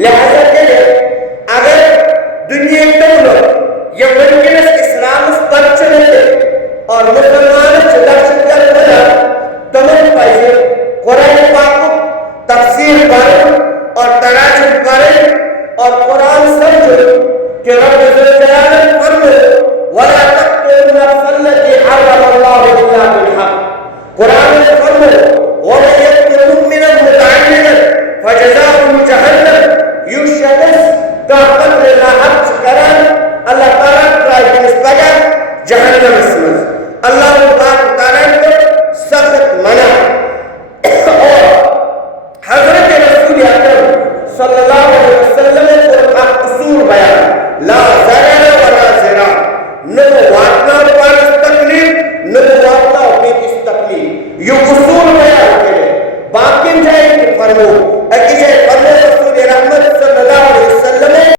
لہذا کہ اگر دنیا دولت یہ ونکس اسلام پرچنے اور مسلمان لچک کر بنا تمام پائے قرآن پاک تفسیر کریں اور تراجم کریں اور قرآن سمجھو کہ رب ذوالجلال فرمائے ولا تقتلوا النفس التي حرم الله الا بالحق قرآن فرمائے ومن يقتل مؤمنا متعمدا فجزاؤه جهنم يشهد قتل لا حق کرن اللہ تعالی کا نسبت جہنم اسمز اللہ تبارک تعالی کو سخت منع اور حضرت رسول اکرم صلی اللہ علیہ وسلم کا اصول بیان لا ضرر ولا ضرار نہ واتنا پانس تکلیف نہ واتنا پیتس تکلیف یہ اصول بیان کرے باقی جائے کہ فرمو اکی جائے